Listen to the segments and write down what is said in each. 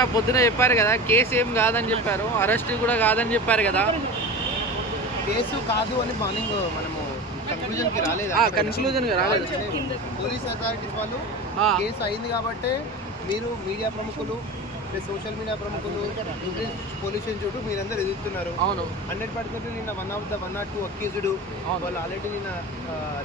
నా పొద్దున చెప్పారు కదా, కేసు ఏం కాదని చెప్పారు, అరెస్ట్ కూడా కాదని చెప్పారు కదా. కేసు కాదు అని మార్నింగ్ మనము కన్క్లూజన్కి రాలేదు. పోలీస్ అథారిటీస్ వాళ్ళు కేసు అయింది కాబట్టి మీరు మీడియా ప్రముఖులు సోషల్ మీడియా ప్రముఖులు పొల్యూషన్ చుట్టూ మీరందరూ ఎదుగుతున్నారు. అవును, 100% నిన్న 1 ఆఫ్ ద 1 or 2 అక్యూజ్డ్ వాళ్ళు ఆల్రెడీ నిన్న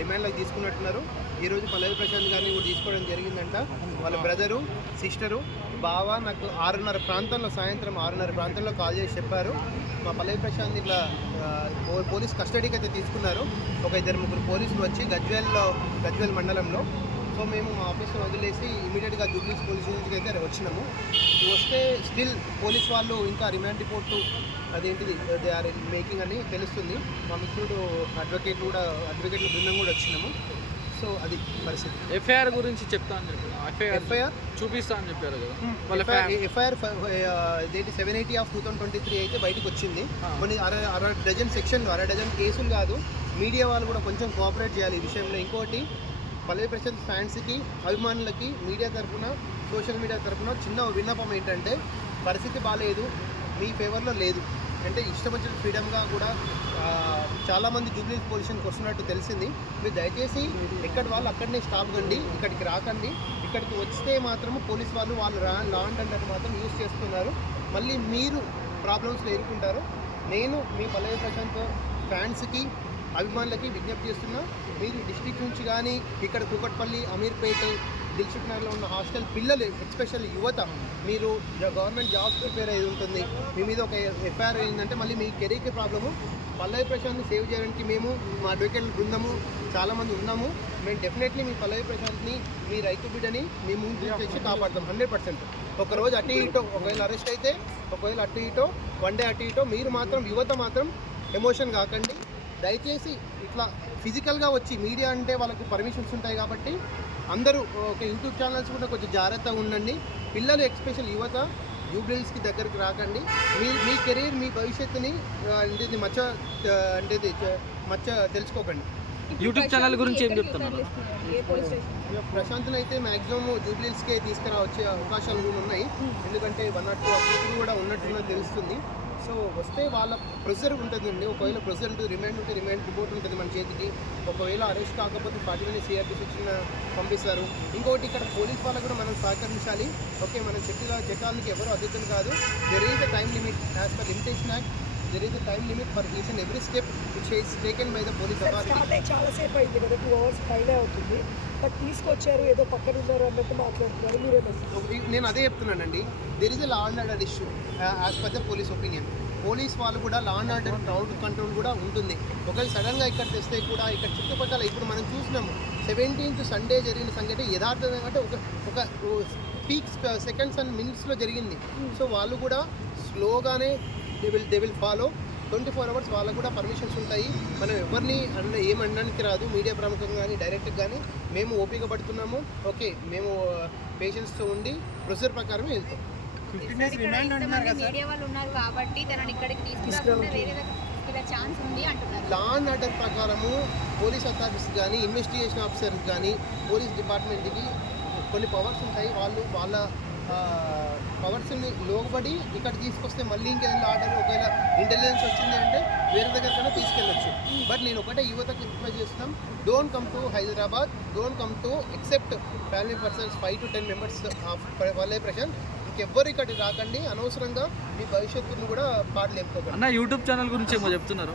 రిమాండ్లోకి తీసుకున్నట్టున్నారు. ఈరోజు పల్లవి ప్రశాంత్ గారిని కూడా తీసుకోవడం జరిగిందంట. వాళ్ళ బ్రదరు సిస్టరు బావ నాకు 6:30 ప్రాంతంలో సాయంత్రం 6:30 ప్రాంతంలో కాల్ చేసి చెప్పారు, మా పల్లవి ప్రశాంత్ ఇట్లా పోలీస్ కస్టడీకి అయితే తీసుకున్నారు. ఒక 2-3 పోలీసులు వచ్చి గజ్వేల్ మండలంలో. సో మేము మా ఆఫీస్లో వదిలేసి ఇమీడియట్గా జూబ్లీస్ పోలీస్ స్టేషన్కి అయితే వస్తున్నాము. వస్తే స్టిల్ పోలీస్ వాళ్ళు ఇంకా రిమాండ్ రిపోర్టు అదేంటిది దే ఆర్ మేకింగ్ అని తెలుస్తుంది. మా మిత్రుడు అడ్వకేట్ల బృందం కూడా వచ్చినాము. సో అది పరిస్థితి. ఎఫ్ఐఆర్ గురించి చెప్తా అని చెప్పారు, ఎఫ్ఐఆర్ చూపిస్తా అని చెప్పారు కదా. ఎఫ్ఐఆర్ 780/2023 అయితే బయటకు వచ్చింది. కొన్ని అర డజన్ సెక్షన్లు, అర డజన్ కేసులు కాదు. మీడియా వాళ్ళు కూడా కొంచెం కోఆపరేట్ చేయాలి ఈ విషయంలో. ఇంకోటి పల్లవి ప్రశాంత్ ఫ్యాన్స్కి అభిమానులకి మీడియా తరఫున సోషల్ మీడియా తరఫున చిన్న విన్నపం ఏంటంటే, పరిస్థితి బాగాలేదు, మీ ఫేవర్లో లేదు అంటే ఇష్టం వచ్చిన ఫ్రీడమ్గా కూడా చాలామంది జూబ్లీస్ పొజిషన్కి వస్తున్నట్టు తెలిసింది. మీరు దయచేసి ఎక్కడి వాళ్ళు అక్కడనే స్టాప్ కండి, ఇక్కడికి రాకండి. ఇక్కడికి వస్తే మాత్రము పోలీస్ వాళ్ళు లా అండ్ ఆర్డర్ మాత్రం యూజ్ చేస్తున్నారు. మళ్ళీ మీరు ప్రాబ్లమ్స్లో ఎదుర్కొంటారు. నేను మీ పల్లవి ప్రశాంత్ ఫ్యాన్స్కి అభిమానులకి విజ్ఞప్తి చేస్తున్నా, మీరు డిస్ట్రిక్ట్ నుంచి కానీ ఇక్కడ కూకట్పల్లి, అమీర్పేట, దిల్సుఖ్ నగర్లో ఉన్న హాస్టల్ పిల్లలు ఎస్పెషల్లీ యువత, మీరు గవర్నమెంట్ జాబ్స్ ప్రిపేర్ అయ్యి ఉంటుంది, మీ మీద ఒక ఎఫ్ఐఆర్ అయిందంటే మళ్ళీ మీ కెరీర్కి ప్రాబ్లము. పల్లవి ప్రశాంత్ని సేవ్ చేయడానికి మేము మా అడ్వకేట్ల బృందము చాలామంది ఉన్నాము. మేము డెఫినెట్లీ మీ పల్లవి ప్రశాంత్ని, మీ రైతు బిడ్డని మీ ముందు తెచ్చి కాపాడతాం 100%. ఒకరోజు అటు ఇటో ఒకవేళ అరెస్ట్ అయితే, ఒకవేళ అటు ఇటో 1 డే అటు ఇటో, మీరు మాత్రం యువత మాత్రం ఎమోషన్ కాకండి. దయచేసి ఇట్లా ఫిజికల్గా వచ్చి మీడియా అంటే వాళ్ళకు పర్మిషన్స్ ఉంటాయి కాబట్టి అందరూ ఒక యూట్యూబ్ ఛానల్స్ కూడా కొంచెం జాగ్రత్తగా ఉండండి. పిల్లలు ఎస్పెషల్ యువత జూబ్లీస్కి దగ్గరికి రాకండి. మీ కెరీర్, మీ భవిష్యత్తుని మచ్చ తెలుసుకోకండి. యూట్యూబ్ ఛానల్ గురించి ఏం చెప్తున్నారు? ప్రశాంత్ని అయితే మ్యాక్సిమం జూబ్లీస్కే తీసుకురావచ్చే అవకాశాలు కూడా ఉన్నాయి. ఎందుకంటే 1 or 2 అక్యూజ్డ్ కూడా ఉన్నట్టుగా తెలుస్తుంది. సో వస్తే వాళ్ళ ప్రెజర్ ఉంటుందండి. ఒకవేళ ప్రెజర్ రిమాండ్ ఉంటే రిమాండ్ రిపోర్ట్ ఉంటుంది మన చేతికి. ఒకవేళ అరెస్ట్ కాకపోతే 40 minutes CRP సెక్షన్ పంపిస్తారు. ఇంకోటి ఇక్కడ పోలీస్ వాళ్ళకు కూడా మనం సహకరించాలి. ఓకే, మనం చెప్పిన చట్టాలకి ఎవరు అతిథులు కాదు. There is a time limit as per limitation act. There is a time limit for each and every step which is taken by the police authority. చాలాసేపు అయింది కదా, 2 hours పైనే అవుతుంది. బట్ తీసుకొచ్చారు, ఏదో పక్కన ఉన్నారు అన్నట్టు మాట్లాడుతున్నారు. నేను అదే చెప్తున్నానండి. There is a law and order issue as per the police opinion. Police వాళ్ళు కూడా law and order crowd control కూడా ఉంటుంది. ఒకవేళ సడన్గా ఇక్కడ తెస్తే కూడా ఇక్కడ చుట్టుపక్కల ఇప్పుడు మనం చూసినాము 17th సండే జరిగిన సంగతి యథార్థంగా అంటే ఒక పీక్ సెకండ్స్ అండ్ మినిట్స్లో జరిగింది. సో వాళ్ళు కూడా స్లోగానే దే విల్ ఫాలో. 24 hours వాళ్ళకు కూడా పర్మిషన్స్ ఉంటాయి. మనం ఎవరిని ఏమనడానికి రాదు. మీడియా ప్రముఖంగా కానీ డైరెక్ట్గా కానీ మేము ఓపిక పడుతున్నాము. ఓకే, మేము పేషెన్స్తో ఉండి ప్రొసీజర్ ప్రకారం వెళ్తాం. 15 days రిమాండ్ అంటున్నారు కదా సార్. మీడియా వాళ్ళు ఉన్నారు కాబట్టి తనని ఇక్కడికి తీసుకురాకుండా వేరే దగ్గర ఛాన్స్ ఉంది అంటున్నారు. లా అండ్ ఆర్డర్ ప్రకారము పోలీస్ అథారిటీస్ కానీ ఇన్వెస్టిగేషన్ ఆఫీసర్స్ కానీ పోలీస్ డిపార్ట్మెంట్కి కొన్ని పవర్స్ ఉంటాయి. వాళ్ళ పవర్స్ని లోబడి ఇక్కడ తీసుకొస్తే మళ్ళీ ఇంకేదైనా ఆర్డర్ ఒకవేళ ఇంటెలిజెన్స్ వచ్చింది అంటే వేరే దగ్గరకైనా తీసుకెళ్ళొచ్చు. బట్ నేను ఒకటే యువతకు రిక్వెస్ట్ చేస్తున్నాం, don't come to Hyderabad, don't come to except family persons 5 to 10 members of Pallavi Prashanth. ఇంకెవ్వరు ఇక్కడికి రాకండి. అనవసరంగా మీ భవిష్యత్తును కూడా పాడలేకపోకండి. అన్న యూట్యూబ్ ఛానల్ గురించి ఏమో చెప్తున్నారు.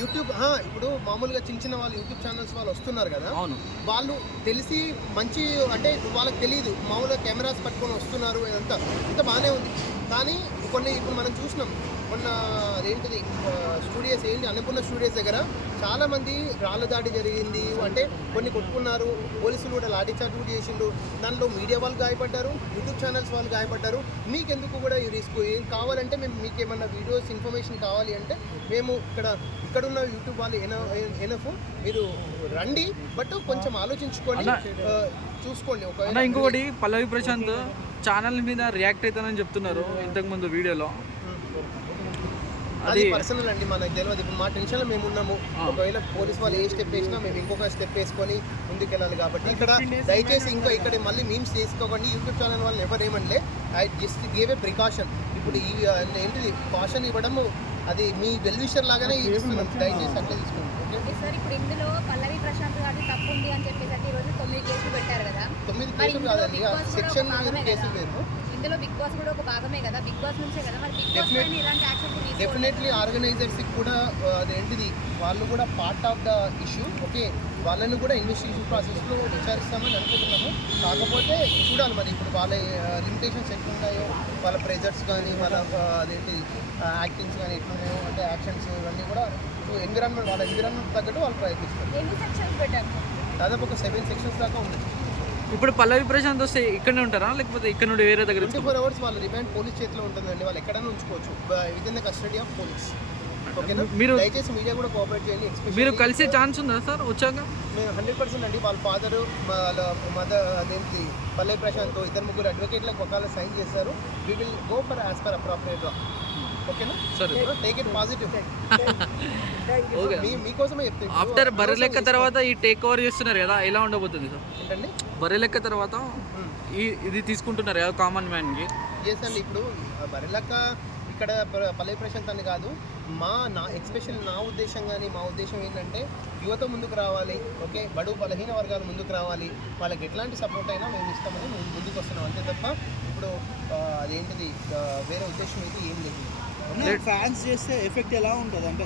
యూట్యూబ్ ఇప్పుడు మామూలుగా చిన్న వాళ్ళు యూట్యూబ్ ఛానల్స్ వాళ్ళు వస్తున్నారు కదా, అవును, వాళ్ళు తెలిసి మంచి అంటే వాళ్ళకి తెలియదు, మామూలుగా కెమెరాస్ పట్టుకొని వస్తున్నారు, ఇదంతా ఇంత బాగానే ఉంది. కానీ ఇప్పుడు మనం చూసినాం మొన్న అదేంటిది స్టూడియోస్ ఏంటి అన్నపూర్ణ స్టూడియోస్ దగ్గర చాలామంది రాళ్ళ దాడి జరిగింది. అంటే కొన్ని కొట్టుకున్నారు, పోలీసులు కూడా లాఠీచార్జ్ కూడా చేసిండు. దానిలో మీడియా వాళ్ళు గాయపడ్డారు, యూట్యూబ్ ఛానల్స్ వాళ్ళు గాయపడ్డారు. మీకెందుకు కూడా ఈ రిస్క్? ఏం కావాలంటే మీకు ఏమన్నా వీడియోస్ ఇన్ఫర్మేషన్ కావాలి అంటే మేము ఇక్కడున్న యూట్యూబ్ వాళ్ళు ఎనఫ్, మీరు రండి. బట్ కొంచెం ఆలోచించుకోండి, చూసుకోండి. ఇంకొకటి పల్లవి ప్రశాంత్ ఛానల్ మీద రియాక్ట్ అవుతానని చెప్తున్నారు ఇంతకుముందు వీడియోలో. అది పర్సనల్ అండి, మనకు తెలియదు. ఇప్పుడు మా టెన్షన్లో మేము ఉన్నాము, ఒకవేళ పోలీస్ వాళ్ళు ఏ స్టెప్ వేసినా మేము ఇంకొక స్టెప్ వేసుకొని ముందుకెళ్ళాలి. కాబట్టి ఇక్కడ దయచేసి ఇక్కడ మళ్ళీ మీమ్స్ చేసుకోకండి. యూట్యూబ్ ఛానల్ వాళ్ళని ఎవరు ఏమనలే, I just give a precaution. ఇప్పుడు ఈ ఏంటిది కాషన్ ఇవ్వడము అది మీ వెల్విషర్ లాగానే ఇస్తున్నాం, దయచేసి అట్లా తీసుకోండి. ఓకే సార్, ఇప్పుడు ఇందులో పల్లవి ప్రశాంత్ గారి తప్పు ఉంది అని చెప్పేసి ఈ రోజు 9 కేసులు పెట్టారు కదా. 9 కేసులు కాదండి, సెక్షన్ కేసులు వేరు. ఇందులో బిగ్ బాస్ కూడా ఒక భాగమే కదా, బిగ్ బాస్ నుంచే కదా. మరి బిగ్ బాస్ పైన ఇలాంటి యాక్షన్ డెఫినెట్లీ ఆర్గనైజర్స్కి కూడా అదేంటిది వాళ్ళు కూడా part of the issue. Okay, వాళ్ళని కూడా ఇన్వెస్టిగేషన్ ప్రాసెస్లో విచారిస్తామని అనుకుంటున్నాము. కాకపోతే చూడాలి మరి ఇప్పుడు వాళ్ళ లిమిటేషన్స్ ఎట్లున్నాయో, వాళ్ళ ప్రెజర్స్ కానీ వాళ్ళ అదేంటి యాక్టింగ్స్ కానీ ఎట్లున్నాయో, అంటే యాక్షన్స్ ఇవన్నీ కూడా ఎన్విరాన్మెంట్ వాళ్ళ ఎన్విరాన్మెంట్ తగ్గట్టు వాళ్ళు ప్రయత్నిస్తారు. ఎన్ని సెక్షన్స్ పెట్టారు? దాదాపు ఒక 7 సెక్షన్స్ దాకా ఉన్నాయి. ఇప్పుడు పల్లవి ప్రశాంత్ వస్తే ఇక్కడనే ఉంటారా, లేకపోతే ఇక్కడ నుండి వేరే దగ్గర? 24 hours వాళ్ళ రిమాండ్ పోలీస్ చేతిలో ఉంటుందండి, వాళ్ళు ఎక్కడైనా ఉంచుకోవచ్చు with in the custody of police. ఓకేనా, మీరు దయచేసి మీడియా కూడా కోఆపరేట్ చేయండి. మీరు కలిసే ఛాన్స్ ఉందా సార్ వచ్చాక? మేము 100% అండి. వాళ్ళ ఫాదరు వాళ్ళ మదర్ అదేంటి పల్లవి ప్రశాంత్ 2-3 అడ్వకేట్లకు ఒకవేళ సైన్ చేస్తారు. We will go for as per appropriate law. ఓకేనా, సరే, టేక్ ఇట్ పాజిటివ్. ఓకే, మీకోసమే చెప్తాను. ఆఫ్టర్ బర్రెలెక్క తర్వాత ఈ టేక్ ఓవర్ చేస్తున్నారు కదా, ఎలా ఉండబోతుంది సార్? ఏంటండి బర్రెలెక్క తర్వాత ఇది తీసుకుంటున్నారు కదా కామన్ మ్యాన్కి? చేసండి. ఇప్పుడు బర్రెలెక్క ఇక్కడ పల్లవి ప్రశాంత్ అని కాదు, ఎస్పెషల్ నా ఉద్దేశం కానీ మా ఉద్దేశం ఏంటంటే యువత ముందుకు రావాలి. ఓకే, బడుగు బలహీన వర్గాలు ముందుకు రావాలి. వాళ్ళకి ఎట్లాంటి సపోర్ట్ అయినా మేము ఇస్తామని మేము ముందుకు వస్తున్నాం, అంతే తప్ప ఇప్పుడు అదేంటిది వేరే ఉద్దేశం అయితే ఏం లేదు. ఫ్యాన్స్ చేస్తే ఎఫెక్ట్ ఎలా ఉంటుంది అంటే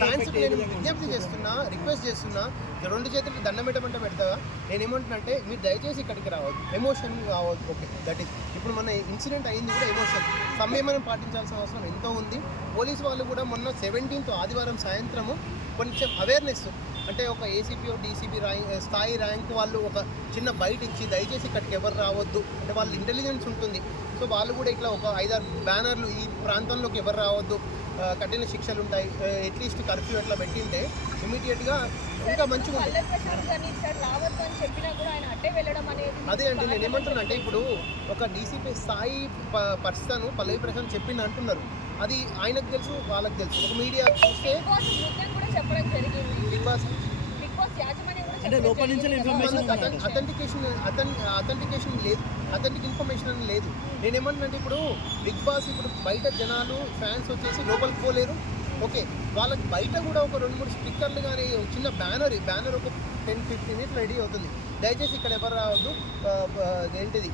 ఫ్యాన్స్ నేను విజ్ఞప్తి చేస్తున్నా, రిక్వెస్ట్ చేస్తున్నా, 2 చేతులు దండం పెట్టమంటే పెడతాగా. నేను ఏమంటున్నానంటే మీరు దయచేసి ఇక్కడికి రావద్దు, ఎమోషన్ కావద్దు. ఓకే, దట్ ఈస్ ఇప్పుడు మన ఇన్సిడెంట్ అయింది కూడా ఎమోషన్. సంయమనం పాటించాల్సిన అవసరం ఎంతో ఉంది. పోలీసు వాళ్ళు కూడా మొన్న 17th ఆదివారం సాయంత్రము కొంచెం అవేర్నెస్, అంటే ఒక ఏసీపీ డీసీపీ స్థాయి ర్యాంక్ వాళ్ళు ఒక చిన్న బయట ఇచ్చి దయచేసి ఇక్కడికి ఎవరు రావద్దు అంటే వాళ్ళ ఇంటెలిజెన్స్ ఉంటుంది. సో వాళ్ళు కూడా ఇట్లా ఒక 5-6 బ్యానర్లు ఈ ప్రాంతంలోకి ఎవరు రావద్దు, కఠిన శిక్షలు ఉంటాయి, అట్లీస్ట్ కర్ఫ్యూ అట్లా పెట్టింటే ఇమీడియట్గా ఇంకా మంచిగా ఉంటుంది. అదే అండి నేను ఏమంటున్నా అంటే ఇప్పుడు ఒక డీసీపీ స్థాయి పర్సన్ పల్లవి ప్రశాంత్ చెప్పింది అంటున్నారు, అది ఆయనకు తెలుసు వాళ్ళకి తెలుసు. ఒక మీడియా చూస్తే బిగ్ బాస్ అంటే లోపల నుంచి ఇన్ఫర్మేషన్ అథెంటికేషన్ లేదు, అథెంటిక్ ఇన్ఫర్మేషన్ అని లేదు. నేనేమంటున్నానంటే ఇప్పుడు బిగ్ బాస్ ఇప్పుడు బయట జనాలు ఫ్యాన్స్ వచ్చేసి లోపలికి పోలేరు. ఓకే, వాళ్ళకి బయట కూడా ఒక 2-3 స్టిక్కర్లు కానీ చిన్న బ్యానర్ ఒక 10-15 minutes రెడీ అవుతుంది. దయచేసి ఇక్కడ ఎవరు రావద్దు, ఏంటిది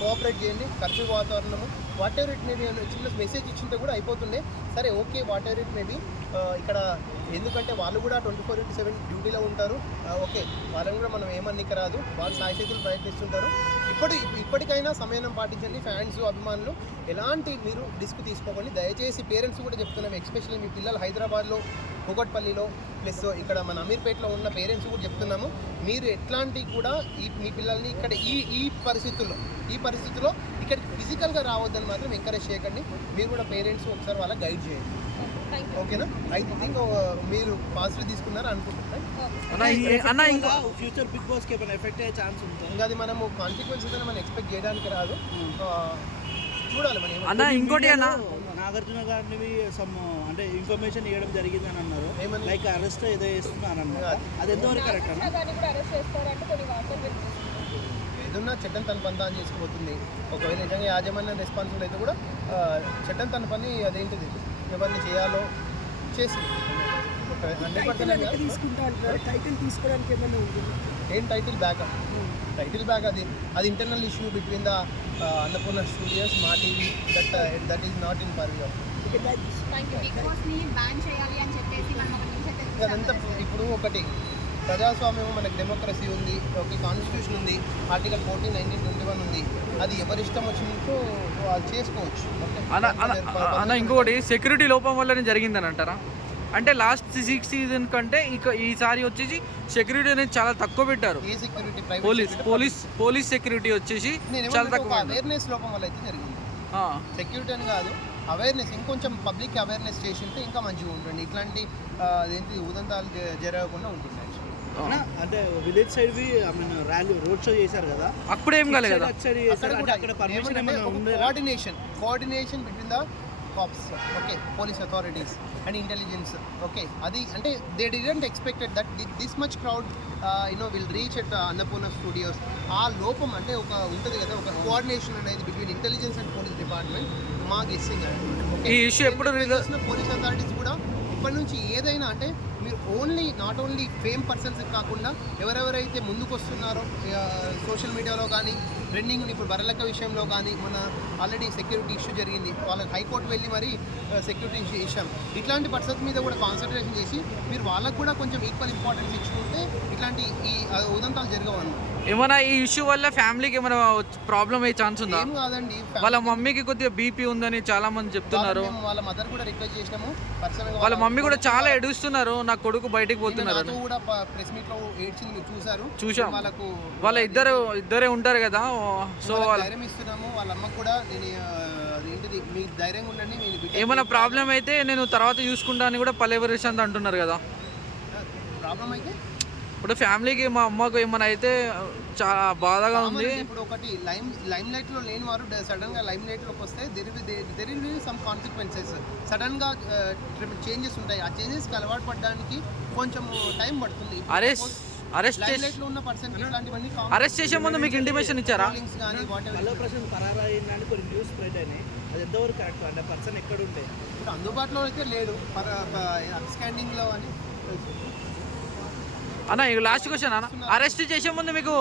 కోఆపరేట్ చేయండి. కర్ఫ్యూ వాతావరణము వాట్ ఎవర్ ఇట్ మేబీ అని చిన్న మెసేజ్ ఇచ్చింటే కూడా అయిపోతుండే. సరే okay, what ever it maybe ఇక్కడ ఎందుకంటే వాళ్ళు కూడా 24/7 డ్యూటీలో ఉంటారు. ఓకే, వాళ్ళని కూడా మనం ఏమన్నిక రాదు, వాళ్ళు సాయశక్తులు ప్రయత్నిస్తుంటారు. ఇప్పటికైనా సమయం పాటించండి. ఫ్యాన్స్ అభిమానులు ఎలాంటి మీరు రిస్క్ తీసుకోకండి. దయచేసి పేరెంట్స్ కూడా చెప్తున్నాం, ఎస్పెషల్లీ మీ పిల్లలు హైదరాబాద్లో కూకట్పల్లిలో ప్లస్ ఇక్కడ మన అమీర్పేటలో ఉన్న పేరెంట్స్ కూడా చెప్తున్నాము, మీరు ఎట్లాంటి కూడా మీ పిల్లల్ని ఇక్కడ ఈ పరిస్థితుల్లో ఇక్కడికి ఫిజికల్గా రావద్దని మాత్రం ఎంకరేజ్ చేయకండి. మీరు కూడా పేరెంట్స్ ఒకసారి వాళ్ళకి గైడ్ చేయండి. ఓకేనా, ఐ థింక్ మీరు పాజిటివ్ తీసుకున్నారు అనుకుంటున్నాను. ఇంకా ఫ్యూచర్ బిగ్ బాస్ కి ఏమైనా ఎఫెక్ట్ అయ్యే ఛాన్స్ ఉంటుంది? ఇంకా అది మనము కాన్సిక్వెన్సెస్ మనం ఎక్స్పెక్ట్ చేయడానికి రాదు, చూడాలి మనం. అన్న ఇంకోటి అన్న, నాగార్జున గారిని సమ్ అంటే ఇన్ఫర్మేషన్ ఇవ్వడం జరిగింది అని అన్నారు, లైక్ అరెస్ట్ ఏదో చేస్తున్నారు అన్నారు, అది ఎంతవరకు కరెక్ట్ అన్న? ఏదన్నా చట్టం తన పని తాను చేసుకుపోతుంది. ఒకవేళ నిజంగా యాజమాన్యం రెస్పాన్సిబుల్ అయితే కూడా చట్టం తన పని అదేంటిది ఎవరిని చేయాలో చేసి 100% టైటిల్ తీసుకోవడానికి ఏమైనా ఉంటుంది? ఏం టైటిల్ బ్యాక్ అది internal issue between the Annapurna Studios, Maa TV, that is not in purview. అదంతా ఇప్పుడు ఒకటి ప్రజాస్వామ్యం, మనకి డెమోక్రసీ ఉంది, ఒక కాన్స్టిట్యూషన్ ఉంది, ఆర్టికల్ 14, 19, 21 ఉంది. అది ఎవరిష్టం వచ్చినట్టు వాళ్ళు చేసుకోవచ్చు. అన్న ఇంకొకటి సెక్యూరిటీ లోపం వల్లనే జరిగిందని అంటారా? అంటే లాస్ట్ 6 సీజన్ కంటే ఈసారి వచ్చేసి సెక్యూరిటీ అనేది చాలా తక్కువ పెట్టారు. ఏ సెక్యూరిటీ? పోలీస్ సెక్యూరిటీ వచ్చేసి చాలా తక్కువ. అవేర్నెస్ లోపం వల్ల అయితే జరిగింది. సెక్యూరిటీ అని కాదు, అవేర్నెస్ ఇంకొంచెం పబ్లిక్ అవేర్నెస్ చేసి ఉంటే ఇంకా మంచిగా ఉంటుంది. ఇట్లాంటి అదేంటి ఉదంతాలు జరగకుండా ఉంటుంది. అంటే village side rally road show చేశారు కదా, అప్పుడేం కాలేదు కదా. Coordination between the cops, okay, police authorities and intelligence, okay, అది అంటే they didn't expected that this much crowd will reach at Annapurna studios. ఆ లోపం అంటే ఒక ఉంటుంది కదా, ఒక కోఆర్డినేషన్ అనేది between intelligence and police department మా గెస్సింగ్. ఈ ఇష్యూ ఎప్పుడు పోలీస్ అథారిటీస్ కూడా ఇప్పటి నుంచి ఏదైనా అంటే మీరు నాట్ ఓన్లీ ఫేమ్ పర్సన్స్ కాకుండా ఎవరెవరైతే ముందుకు వస్తున్నారో సోషల్ మీడియాలో కానీ ట్రెండింగ్, ఇప్పుడు బరలక్క విషయంలో కానీ మన ఆల్రెడీ సెక్యూరిటీ ఇష్యూ జరిగింది, వాళ్ళకి హైకోర్టు వెళ్ళి మరి సెక్యూరిటీ ఇష్యూ, ఇట్లాంటి పర్సన్స్ మీద కూడా కాన్సన్ట్రేషన్ చేసి మీరు వాళ్ళకు కూడా కొంచెం ఈక్వల్ ఇంపార్టెన్స్ ఇచ్చుకుంటే ఇట్లాంటి ఈ ఉదంతాలు జరగవు అన్నమాట. ఏమైనా ఈ ఇష్యూ వల్ల ఫ్యామిలీకి ఏమైనా ప్రాబ్లం అయ్యే ఛాన్స్ ఉందా? ఏం కాదండి, వాళ్ళ మమ్మీకి కొద్దిగా బీపీ ఉందని చాలా మంది చెప్తున్నారు. వాళ్ళ మదర్ కూడా రిక్వెస్ట్ చేసినాము పర్సనల్గా. వాళ్ళ మమ్మీ కూడా చాలా ఏడుస్తున్నారు, నా కొడుకు బయటికి పోతున్నారు. కూడా ప్రెస్ మీట్ లో ఏడ్చింది మీరు చూసారు. చూసాం. వాళ్ళకు వాళ్ళ ఇద్దరే ఉంటారు కదా, సో ధైర్యం ఇస్తున్నాము. వాళ్ళ అమ్మకు కూడా నేను ఏంటిది మీకు ధైర్యంగా ఉండండి, ఏమైనా ప్రాబ్లం అయితే నేను తర్వాత చూసుకుంటా అని కూడా పల్లె ప్రశాంత్ అంటున్నారు కదా. ప్రాబ్లం అయితే ఇప్పుడు ఫ్యామిలీకి మా అమ్మకు ఏమైనా అయితే చాలా బాధగా ఉంది. ఇప్పుడు ఒకటి లైమ్ లైట్ లో లేని వారు సడన్ గా లైమ్ లైట్ లోకి వస్తే there will be some consequences, sudden గా చేంజెస్ ఉంటాయి. ఆ చేంజెస్ కి అలవాటు పడడానికి కొంచెం టైం పడుతుంది. అరెస్ట్ చేసే ముందు మీకు ఇంటిమేషన్ ఇచ్చారా? పల్లవి ప్రశాంత్ పరారైందని కొన్ని న్యూస్ స్ప్రెడ్ అయినాయి, అది ఎంతవరకు కరెక్ట్? అంటే పర్సన్ ఎక్కడ ఉండే ఇప్పుడు అందుబాటులో అయితే లేడు, స్కాండింగ్ లో అని. అన్న లాస్ట్ క్వశ్చన్ అన్న, అరెస్ట్ చేసే ముందు మీకు